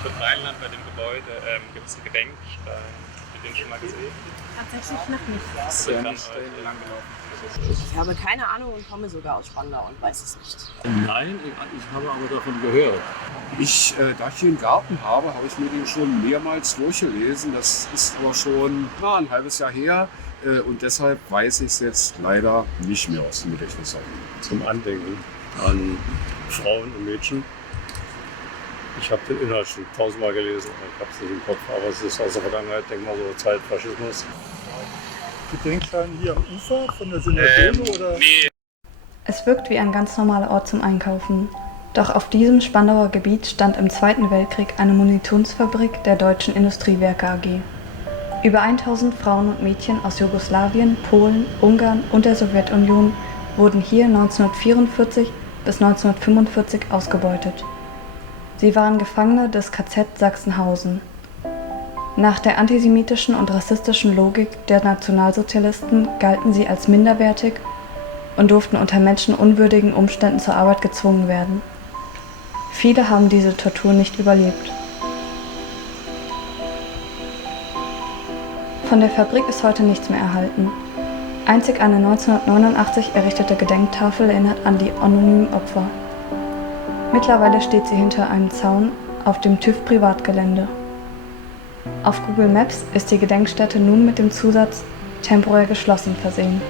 Stadt Rheinland bei dem Gebäude gibt es einen Gedenkstein. Habt ihr den schon mal gesehen? Tatsächlich noch nicht. Das Ja, ist dann nicht lang gelaufen. Ich habe keine Ahnung und komme sogar aus Spandau und weiß es nicht. Nein, ich habe aber davon gehört. Da ich hier einen Garten habe, habe ich mir den schon mehrmals durchgelesen. Das ist aber schon ein halbes Jahr her. Und deshalb weiß ich es jetzt leider nicht mehr aus dem Gedächtnis. Zum Andenken an Frauen und Mädchen. Ich habe den Inhalt schon tausendmal gelesen, ich habe es nicht im Kopf, aber es ist aus der Vergangenheit, denke mal so Zeit Faschismus. Gedenkstein hier am Ufer von der Synagoge oder? Nee. Es wirkt wie ein ganz normaler Ort zum Einkaufen. Doch auf diesem Spandauer Gebiet stand im Zweiten Weltkrieg eine Munitionsfabrik der Deutschen Industriewerke AG. Über 1000 Frauen und Mädchen aus Jugoslawien, Polen, Ungarn und der Sowjetunion wurden hier 1944 bis 1945 ausgebeutet. Sie waren Gefangene des KZ Sachsenhausen. Nach der antisemitischen und rassistischen Logik der Nationalsozialisten galten sie als minderwertig und durften unter menschenunwürdigen Umständen zur Arbeit gezwungen werden. Viele haben diese Tortur nicht überlebt. Von der Fabrik ist heute nichts mehr erhalten. Einzig eine 1989 errichtete Gedenktafel erinnert an die anonymen Opfer. Mittlerweile steht sie hinter einem Zaun auf dem TÜV-Privatgelände. Auf Google Maps ist die Gedenkstätte nun mit dem Zusatz temporär geschlossen versehen.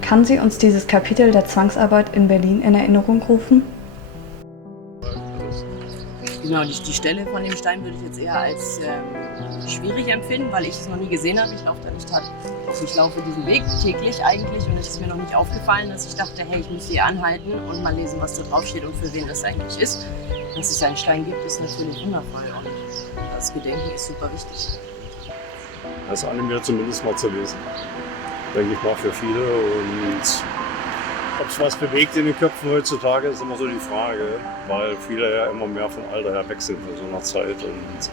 Kann sie uns dieses Kapitel der Zwangsarbeit in Berlin in Erinnerung rufen? Genau, die Stelle von dem Stein würde ich jetzt eher als schwierig empfinden, weil ich es noch nie gesehen habe. Ich laufe da nicht ich laufe diesen Weg täglich eigentlich und es ist mir noch nicht aufgefallen, dass ich dachte, hey, ich muss hier anhalten und mal lesen, was da drauf steht und für wen das eigentlich ist. Dass es einen Stein gibt, ist natürlich wundervoll und das Gedenken ist super wichtig. Das animiert zumindest mal zu lesen. Denke ich mal für viele. Und ob es was bewegt in den Köpfen heutzutage, ist immer so die Frage, weil viele ja immer mehr vom Alter her weg sind in so einer Zeit und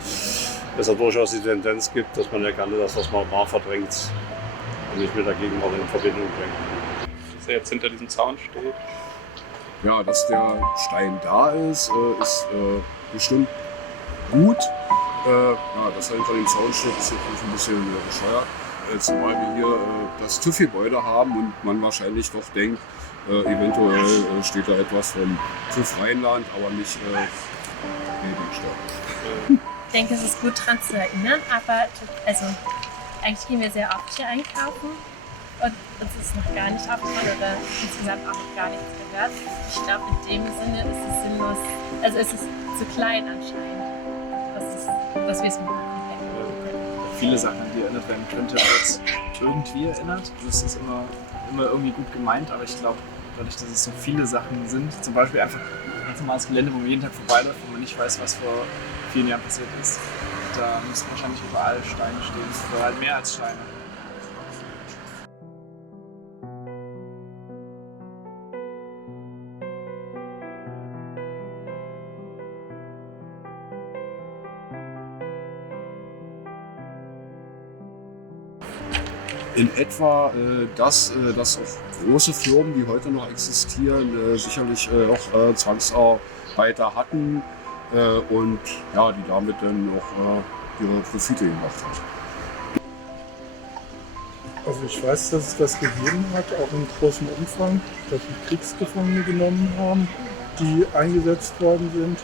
es ja durchaus die Tendenz gibt, dass man ja gerne das, was man war, verdrängt und nicht mehr dagegen mal in Verbindung bringt. Dass er jetzt hinter diesem Zaun steht. Ja, dass der Stein da ist bestimmt gut. Dass er hinter dem Zaun steht, ist natürlich ein bisschen bescheuert. Zumal wir hier das TÜV-Gebäude haben und man wahrscheinlich doch denkt, eventuell steht da etwas vom TÜV Rheinland, aber nicht Gedenkstein. Ich denke, es ist gut daran zu erinnern, aber eigentlich gehen wir sehr oft hier einkaufen und uns ist noch gar nicht aufgefallen oder insgesamt auch noch gar nichts gehört. Ich glaube, in dem Sinne ist es sinnlos, also es ist zu klein anscheinend, dass wir es machen. Viele Sachen, an die erinnert werden könnte, wird irgendwie erinnert. Das ist immer irgendwie gut gemeint, aber ich glaube, dadurch, dass es so viele Sachen sind, zum Beispiel einfach ein ganz normales Gelände, wo man jeden Tag vorbeiläuft, wo man nicht weiß, was vor vielen Jahren passiert ist, da müssen wahrscheinlich überall Steine stehen, oder halt mehr als Steine. In etwa, dass auch große Firmen, die heute noch existieren, sicherlich auch Zwangsarbeiter hatten und ja, die damit dann auch ihre Profite gemacht haben. Also ich weiß, dass es das gegeben hat, auch in großem Umfang, dass sie Kriegsgefangene genommen haben, die eingesetzt worden sind,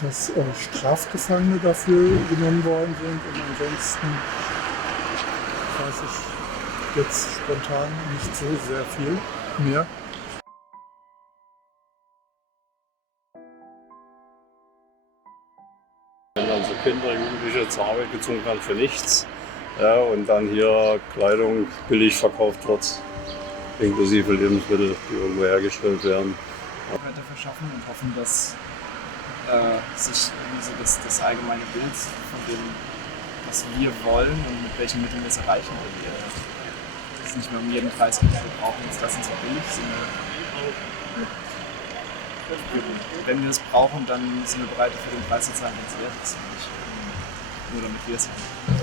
dass Strafgefangene dafür genommen worden sind und ansonsten weiß ich jetzt spontan nicht so sehr viel mehr. Wenn dann so Kinder, Jugendliche zur Arbeit gezwungen werden für nichts, ja, und dann hier Kleidung billig verkauft wird, inklusive Lebensmittel, die irgendwo hergestellt werden. Weiter verschaffen und hoffen, dass sich irgendwie so das allgemeine Bild von dem, was wir wollen und mit welchen Mitteln wir es erreichen, weil wir es nicht mehr um jeden Preis geht. Wir brauchen jetzt das und so billig, sondern wenn wir es brauchen, dann sind wir bereit, für den Preis zu zahlen, wenn es wert ist. Nur damit wir es haben.